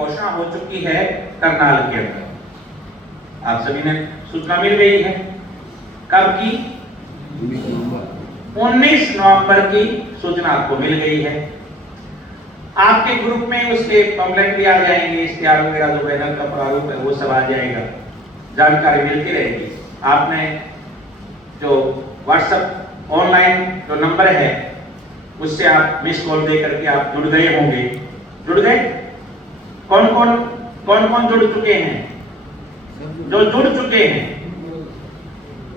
घोषणा हो चुकी है करनाल के अंदर। आप सभी ने सूचना मिल गई है। कब की? 19 नवंबर की सूचना आपको मिल गई है। आपके ग्रुप में उसके पंपलेट भी आ जाएंगे, इश्तिहार वगैरह जो बैनर का प्रारूप है वो सब आ जाएगा, जानकारी मिलती रहेगी। आपने जो व्हाट्सएप ऑनलाइन जो नंबर है उससे आप मिस कॉल दे करके आप जुड़ गए होंगे। जुड़ गए? कौन कौन जुड़ चुके हैं? जो जुड़ चुके हैं,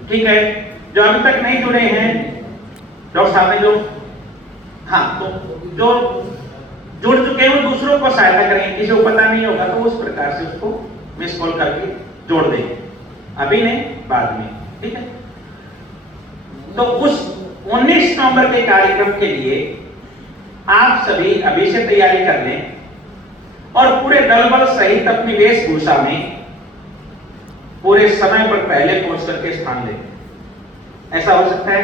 ठीक है। जो अभी तक नहीं जुड़े हैं, डॉक्टर साहब ने जो, हाँ, तो जो जुड़ चुके हैं वो दूसरों को सहायता करेंगे। किसी को पता नहीं होगा तो उस प्रकार से उसको मिस कॉल करके जोड़ देंगे, अभी नहीं बाद में, ठीक है। तो उस 19 नवंबर के कार्यक्रम के लिए आप सभी अभी से तैयारी कर लें और पूरे दल बल सहित अपनी वेशभूषा में पूरे समय पर पहले पहुंच करके स्थान लें। ऐसा हो सकता है?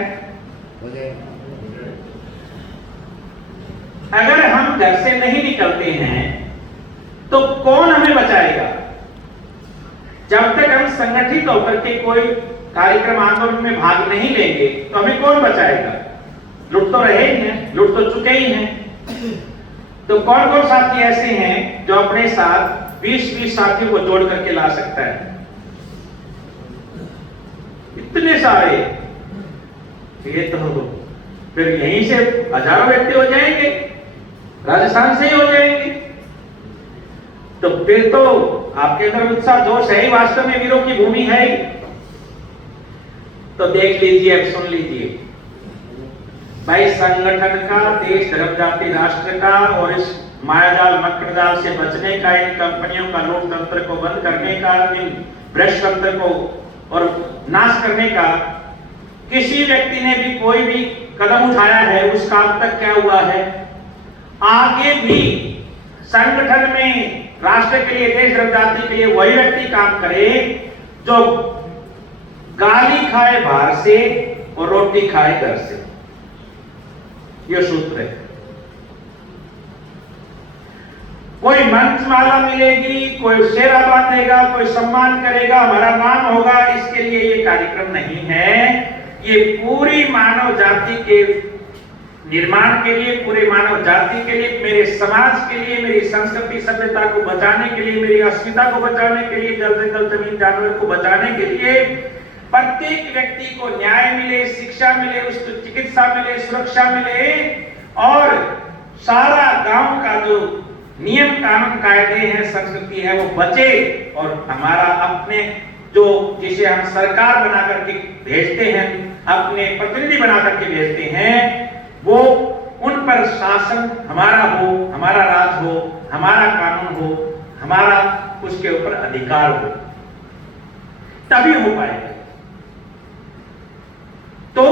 अगर हम घर से नहीं निकलते हैं तो कौन हमें बचाएगा? जब तक हम संगठित होकर के कोई कार्यक्रम आंदोलन में भाग नहीं लेंगे तो हमें कौन बचाएगा? लुट तो रहे ही हैं, लुट तो चुके ही हैं। तो कौन कौन साथी ऐसे हैं जो अपने साथ 20-20 साथियों को जोड़ करके ला सकता है? इतने सारे, ये तो फिर यहीं से हजारों व्यक्ति हो जाएंगे, राजस्थान से ही हो जाएंगे। तो फिर तो आपके अंदर उत्साह जोश है ही, वास्तव में वीरों की भूमि है ही। तो देख लीजिए, अब सुन लीजिए भाई, संगठन का, देश धर्म जाति राष्ट्र का और इस मायाजाल मकड़जाल से बचने का, इन कंपनियों का लोकतंत्र को बंद करने का, इन भ्रष्ट तंत्र को और नाश करने का किसी व्यक्ति ने भी कोई भी कदम उठाया है, उसका अब तक क्या हुआ है? आगे भी संगठन में राष्ट्र के लिए, देश धर्म जाति के लिए वही व्यक्ति काम करे जो गाली खाए बाहर से और रोटी खाए घर से। यह सूत्र है। कोई मंचमाला मिलेगी, कोई सेवा बांधेगा, कोई सम्मान करेगा, हमारा नाम होगा, इसके लिए ये कार्यक्रम नहीं है। ये पूरी मानव जाति के निर्माण के लिए, पूरे मानव जाति के लिए, मेरे समाज के लिए, मेरी संस्कृति सभ्यता को बचाने के लिए, मेरी अस्मिता को बचाने के लिए, जल से जल जमीन जानवर को बचाने के लिए, प्रत्येक व्यक्ति को न्याय मिले, शिक्षा मिले, उसको चिकित्सा मिले, सुरक्षा मिले और सारा गांव का जो नियम कानून कायदे हैं, संस्कृति है, वो बचे और हमारा अपने जो, जिसे हम सरकार बना करके भेजते हैं, अपने प्रतिनिधि बना करके भेजते हैं, वो उन पर शासन हमारा हो, हमारा राज हो, हमारा कानून हो, हमारा उसके ऊपर अधिकार हो, तभी हो पाएगा। तो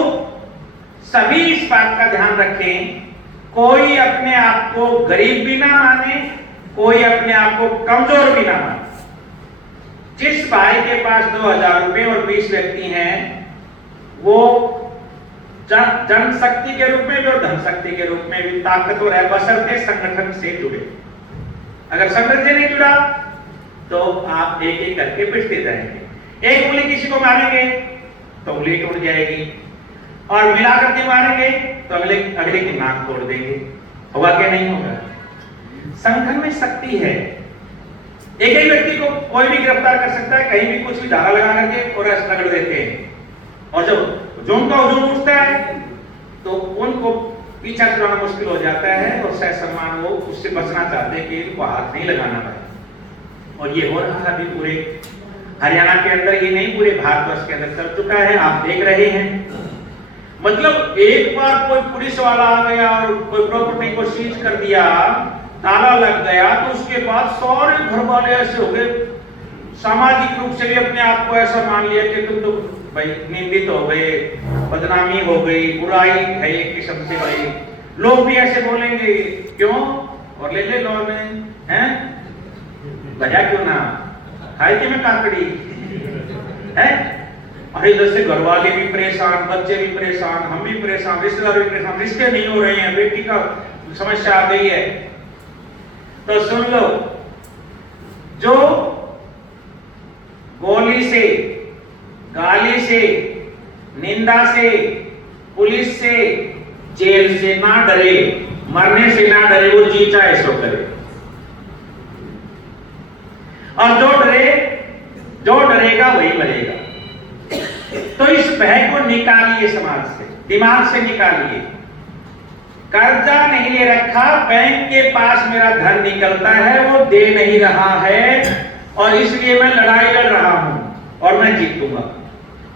सभी इस बात का ध्यान रखें, कोई अपने आप को गरीब भी ना माने, कोई अपने आप को कमजोर भी ना माने। जिस भाई के पास 2000 रुपए और 20 व्यक्ति हैं, वो जनशक्ति के रूप में भी और धन शक्ति के रूप में भी ताकतवर है, बशर्ते संगठन से जुड़े। अगर संगठन से नहीं जुड़ा तो आप एक एक करके पिटते जाएंगे। एक उंगली किसी को मारेंगे तो उंगली टूट जाएगी और मिलाकर के मारेंगे तो अगले की नाक तोड़ देंगे। होगा क्या? नहीं होगा। संगठन में शक्ति है, एक ही व्यक्ति को कोई भी गिरफ्तार कर सकता है, कहीं भी कुछ भी धारा लगा करके और रगड़ देते हैं, और जब हुजूम का हुजूम उठता है तो उनको पीछा छुड़ाना मुश्किल हो जाता है और सह सम्मान वो उससे बचना चाहते हैं कि इनको हाथ नहीं लगाना पड़े। और ये हो रहा है अभी पूरे हरियाणा के अंदर, ये नहीं पूरे भारतवर्ष के अंदर चल चुका है, आप देख रहे हैं। मतलब एक बार कोई पुलिस वाला आ गया और कोई प्रॉपर्टी को सीज कर दिया, ताला लग गया, तो उसके बाद सारे घर वाले ऐसे हो गए, सामाजिक रूप से भी अपने आप को ऐसा मान लिया कि तुम तो भाई निंदित हो गए, बदनामी हो गई, बुराई है एक किस्म से। भाई लोग भी ऐसे बोलेंगे, क्यों? और ले लो में हैं, भजा क्यों ना खाई के में काकड़ी है। अरे इधर से घर वाले भी परेशान, बच्चे भी परेशान, हम भी परेशान, रिश्तेदार भी परेशान, रिश्ते नहीं हो रहे हैं, बेटी का समस्या आ गई है। तो सुन लो, से, निंदा से, पुलिस से, जेल से ना डरे, मरने से ना डरे, वो जी चाहे सो करे। और जो डरेगा वही मरेगा। तो इस भय को निकालिए, समाज से, दिमाग से निकालिए। कर्जा नहीं ले रखा, बैंक के पास मेरा धन निकलता है, वो दे नहीं रहा है और इसलिए मैं लड़ाई लड़ रहा हूं और मैं जीतूंगा।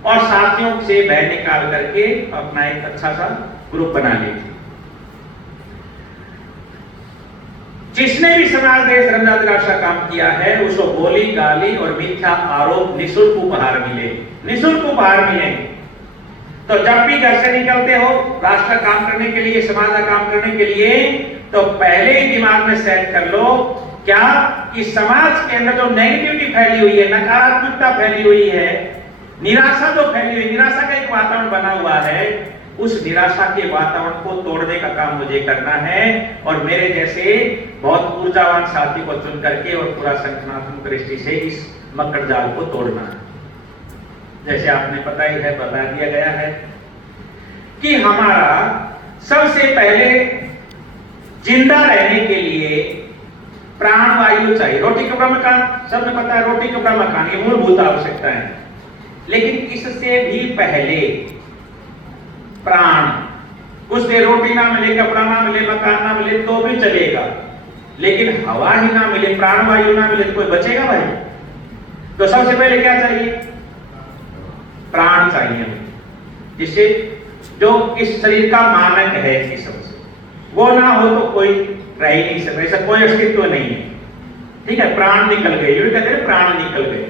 और साथियों से भय निकाल करके अपना एक अच्छा सा ग्रुप बना लीजिए। जिसने भी समाज देश धर्म जाति राष्ट्र काम किया है उसको गोली, गाली और मिथ्या आरोप निःशुल्क उपहार मिले, निःशुल्क उपहार मिले। तो जब भी घर से निकलते हो राष्ट्र काम करने के लिए, समाज का काम करने के लिए, तो पहले ही दिमाग में सेट कर लो क्या कि समाज के अंदर जो नेगेटिविटी फैली हुई है, नकारात्मकता फैली हुई है, निराशा जो फैली हुई, निराशा का एक वातावरण बना हुआ है, उस निराशा के वातावरण को तोड़ने का काम मुझे करना है और मेरे जैसे बहुत ऊर्जावान साथी को चुन करके और पूरा संगठनात्मक दृष्टि से इस मकर जाल को तोड़ना है। जैसे आपने पता ही है, बता दिया गया है कि हमारा सबसे पहले जिंदा रहने के लिए प्राण वायु चाहिए। रोटी कपड़ा मकान सबने पता है, रोटी कपड़ा मकान ये मूलभूत आवश्यकता है। लेकिन इससे भी पहले प्राण, कुछ देर रोटी ना मिले, कपड़ा ना मिले, मकान ना मिले तो भी चलेगा, लेकिन हवा ही ना मिले, प्राण वायु ना मिले तो कोई बचेगा भाई? तो सबसे पहले क्या चाहिए? प्राण चाहिए, जिससे जो इस शरीर का मानक है इसकी सबसे, वो ना हो तो कोई रह ही नहीं सकता, ऐसा कोई अस्तित्व नहीं है। ठीक है, प्राण निकल गए, ये कहते हैं प्राण निकल गए।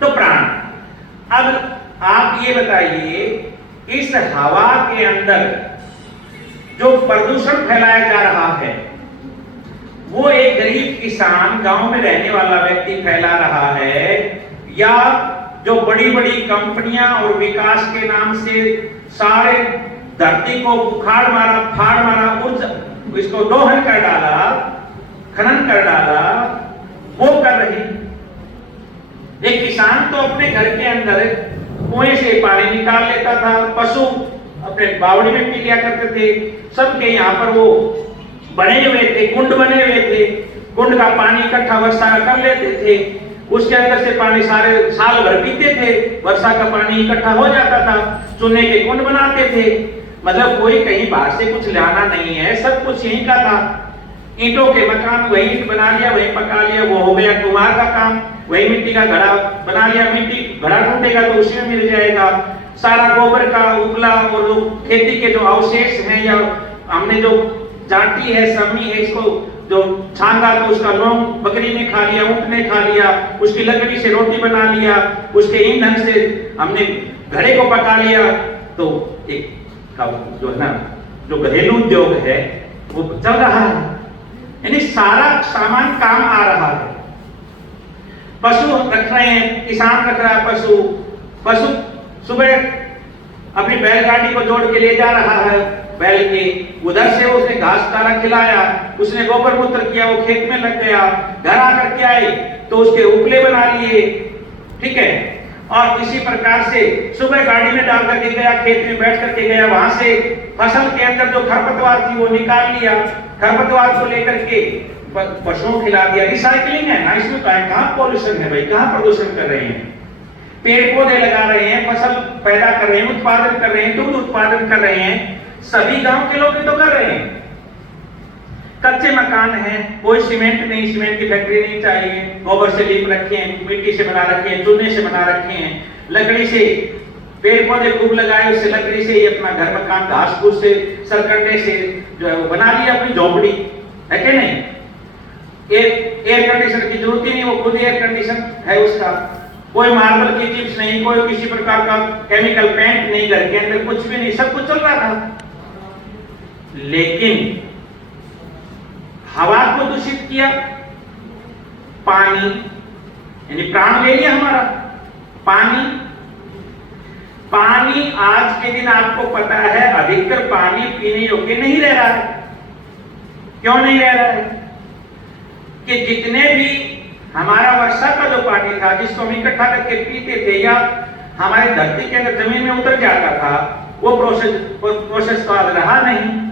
तो प्राण, अब आप ये बताइए इस हवा के अंदर जो प्रदूषण फैलाया जा रहा है वो एक गरीब किसान, गांव में रहने वाला व्यक्ति फैला रहा है, या जो बड़ी बड़ी कंपनियां और विकास के नाम से सारे धरती को उखाड़ मारा, फाड़ मारा, इसको दोहन कर डाला, खनन कर डाला, वो कर रही। एक किसान तो अपने घर के अंदर कुएं से पानी निकाल लेता था, पशु अपने बावड़ी में पी लिया करते थे, सबके यहाँ पर वो बने हुए थे, कुंड बने हुए थे, कुंड का पानी इकट्ठा वर्षा कर लेते थे, उसके अंदर से पानी सारे साल भर पीते थे, वर्षा का पानी इकट्ठा हो जाता था, चूने के कुंड बनाते थे। मतलब कोई कहीं बाहर से कुछ लाना नहीं है, सब कुछ यहीं का था। ईंटों के मकान, वही ईंट बना लिया, वही पका लिया, वो हो गया कुम्हार का काम। वही मिट्टी का घड़ा बना लिया, मिट्टी घड़ा टूटेगा तो उसी में मिल जाएगा। सारा गोबर का उबला और जो खेती के जो अवशेष हैं, या हमने जो जाटी है, समी है, इसको जो छांगा तो उसका लौंग बकरी ने खा लिया, ऊंट ने खा लिया, उसकी लकड़ी से रोटी बना लिया, उसके ईंधन से हमने घड़े को पका लिया। तो एक जो है ना, जो घरेलू उद्योग है वो चल रहा है, यानी सारा सामान काम आ रहा है। पशु रख रहे हैं, किसान रख रहा है पशु सुबह अपनी बैलगाड़ी को जोड़ के ले जा रहा है, बैल के उधर से उसने घास चारा खिलाया, उसने गोबर मूत्र किया, वो खेत में लग गया, घर आकर के आए तो उसके उपले बना लिए। ठीक है, और इसी प्रकार से सुबह गाड़ी में डाल करके गया, खेत में बैठ करके गया, वहां से फसल के अंदर जो खरपतवार थी वो निकाल लिया, खरपतवार को लेकर के पशुओं खिला दिया। रिसाइकलिंग है ना, इसमें कहाँ पॉल्यूशन है भाई, कहाँ प्रदूषण कर रहे हैं? पेड़ पौधे लगा रहे हैं, फसल पैदा कर रहे हैं, उत्पादन कर रहे हैं, दूध उत्पादन कर रहे हैं, सभी गांव के लोग तो कर रहे हैं। कच्चे मकान हैं, कोई सीमेंट नहीं, सीमेंट की फैक्ट्री नहीं चाहिए, गोबर से लीप रखे हैं, मिट्टी से बना रखे हैं, चूने से बना रखे हैं, लकड़ी से पेड़ पौधे खूब लगाए, उससे लकड़ी से ही अपना घर मकान घास फूस से सरकंडे से जो है वो बना लिया अपनी झोपड़ी, है कि नहीं? एयर कंडीशनर की जरूरत ही नहीं, वो खुद एयर कंडीशन है उसका। कोई मार्बल की चिप्स नहीं, कोई किसी प्रकार का केमिकल पेंट नहीं, घर के अंदर कुछ भी नहीं, सब कुछ चल रहा था। लेकिन हवा को दूषित किया, पानी यानी प्राण ले लिया हमारा। पानी आज के दिन आपको पता है अधिकतर पानी पीने योग्य नहीं रह रहा है। क्यों नहीं रह रहा है? कि जितने भी हमारा वर्षा का जो पानी था जिसको हम इकट्ठा करके पीते थे, या हमारी धरती के अंदर जमीन में उतर जाता था, वो प्रोसेस तो आज रहा नहीं।